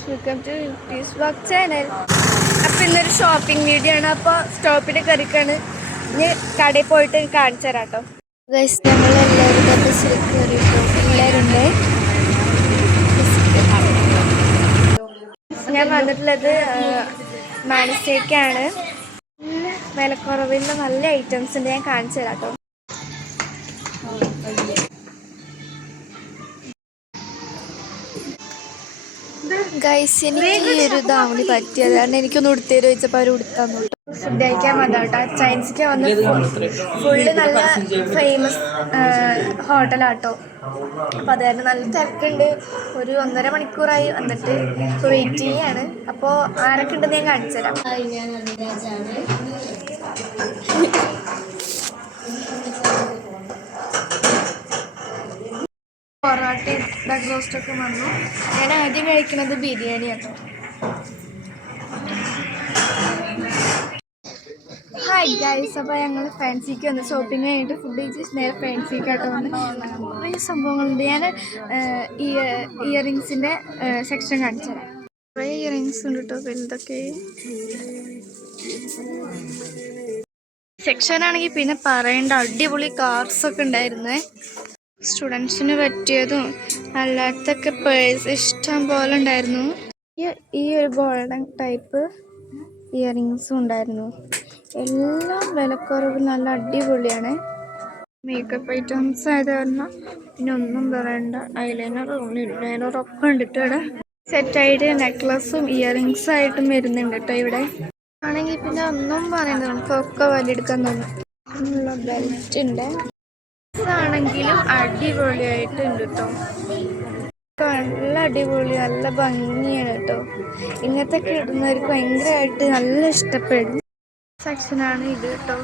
Guys, welcome to peace vlog channel. അപ്പോൾ ഇന്നൊരു shopping video ആണ്. അപ്പോൾ സ്റ്റോപ്പിൻ്റെ കറിക്കാണ് ഇനി കടയിൽ പോയിട്ട് കാണിച്ചു തരാം കേട്ടോ. ഗൈസ്, ഞങ്ങളെല്ലാവരും ബസ്സിൽ കയറിയിട്ടു. പിള്ളേരുണ്ട്. ഞാൻ വന്നിട്ടുള്ളത് മനസ്സേക്കാണ്. വിലക്കുറവിൻ്റെ നല്ല ഐറ്റംസ് ഉണ്ട്, ഞാൻ കാണിച്ചു തരാം കേട്ടോ. ഗൈസ്, എനിക്ക് ഈ ഒരു ധാവണി പറ്റിയതാണ്. എനിക്കൊന്ന് ഉടുത്തേര് വെച്ചപ്പോൾ അവർ ഉടുത്താന്നു. ഫുഡ് കഴിക്കാൻ വന്നോട്ടോ. ചൈനീസിക്ക് വന്ന് ഫുള്ള് നല്ല ഫേമസ് ഹോട്ടലാട്ടോ. അപ്പോൾ അത് കാരണം നല്ല തിരക്കുണ്ട്. ഒരു 1.5 മണിക്കൂറായി വന്നിട്ട് വെയിറ്റ് ചെയ്യാണ്. അപ്പോൾ ആരൊക്കെ ഉണ്ടെന്ന് ഞാൻ കാണിച്ചു തരാം. പൊറോട്ടയും ഡഗ് റോസ്റ്റൊക്കെ വന്നു. ഞാൻ ആദ്യം കഴിക്കുന്നത് ബിരിയാണിയാണ്. ഹായ് ഗൈസ്, അപ്പോൾ ഞങ്ങൾ ഫാൻസിക്ക് വന്ന് ഷോപ്പിംഗ് കഴിഞ്ഞിട്ട് ഫുഡ് കഴിച്ച് നേരെ ഫാൻസിക്കായിട്ട് വന്ന് കുറേ സംഭവങ്ങളുണ്ട്. ഞാൻ ഇയറിങ്സിൻ്റെ സെക്ഷൻ കാണിച്ചു തരാം. കുറേ ഇയറിങ്സ് ഉണ്ട് കേട്ടോ, വലുതൊക്കെ. സെക്ഷനാണെങ്കിൽ പിന്നെ പറയേണ്ട അടിപൊളി കാർസൊക്കെ ഉണ്ടായിരുന്നേ. സ്റ്റുഡൻസിന് പറ്റിയതും അല്ലാത്തൊക്കെ പേഴ്സ് ഇഷ്ടം പോലെ ഉണ്ടായിരുന്നു. ഈ ഒരു ഗോൾഡൻ ടൈപ്പ് ഇയറിങ്സും ഉണ്ടായിരുന്നു. എല്ലാം വിലക്കുറവ്, നല്ല അടിപൊളിയാണ്. മേക്കപ്പ് ഐറ്റംസ് ആയത് കാരണം പിന്നെ ഒന്നും പറയണ്ട. ഐലൈനറും ലിപ്ലൈനറൊക്കെ ഉണ്ടിട്ട് ഇവിടെ സെറ്റായിട്ട് നെക്ലസും ഇയറിങ്സും ആയിട്ടും വരുന്നുണ്ട് കേട്ടോ. ഇവിടെ ആണെങ്കിൽ പിന്നെ ഒന്നും പറയണ്ട, നമുക്കൊക്കെ വലിയെടുക്കാൻ തോന്നും. ബെൽറ്റ് ഉണ്ട്. ആണെങ്കിലും അടിപൊളിയായിട്ടുണ്ട് കേട്ടോ. നല്ല അടിപൊളി, നല്ല ഭംഗിയാണ് കേട്ടോ. ഇങ്ങനത്തെ ഒക്കെ ഇടുന്നവർക്ക് ഭയങ്കരമായിട്ട് നല്ല ഇഷ്ടപ്പെടും സെക്ഷനാണ് ഇത് കേട്ടോ.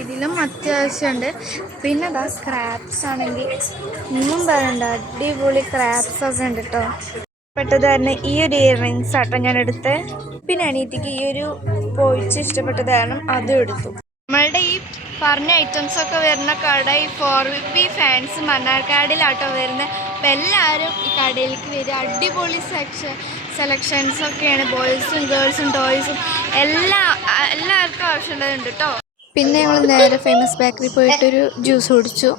ഇതിലും അത്യാവശ്യമുണ്ട്. പിന്നെ അതാ സ്ക്രാപ്സ് ആണെങ്കിൽ ഒന്നും പറയണ്ട, അടിപൊളി ക്രാപ്സൊക്കെ ഉണ്ട് കേട്ടോ. പെട്ടത് തന്നെ ഈ ഒരു ഇയറിങ്സ് ആട്ടോ ഞാൻ എടുത്ത്. പിന്നെ അനിയത്തിക്ക് ഈ ഒരു പോയിച്ച് ഇഷ്ടപ്പെട്ടത് കാരണം അതും എടുത്തു. നമ്മളുടെ ഈ പറഞ്ഞ ഐറ്റംസൊക്കെ വരുന്ന കട ഈ 4VP ഫാൻസ് മണ്ണാർക്കാടിലാട്ടോ വരുന്നത്. അപ്പം എല്ലാവരും ഈ കടയിലേക്ക് വരിക. അടിപൊളി സെലക്ഷൻസൊക്കെയാണ്. ബോയ്സും ഗേൾസും ടോയ്സും എല്ലാവർക്കും ആവശ്യമുള്ളതുണ്ട് കേട്ടോ. പിന്നെ ഞങ്ങൾ നേരെ ഫേമസ് ബേക്കറി പോയിട്ടൊരു ജ്യൂസ് കുടിച്ചു.